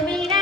mirar.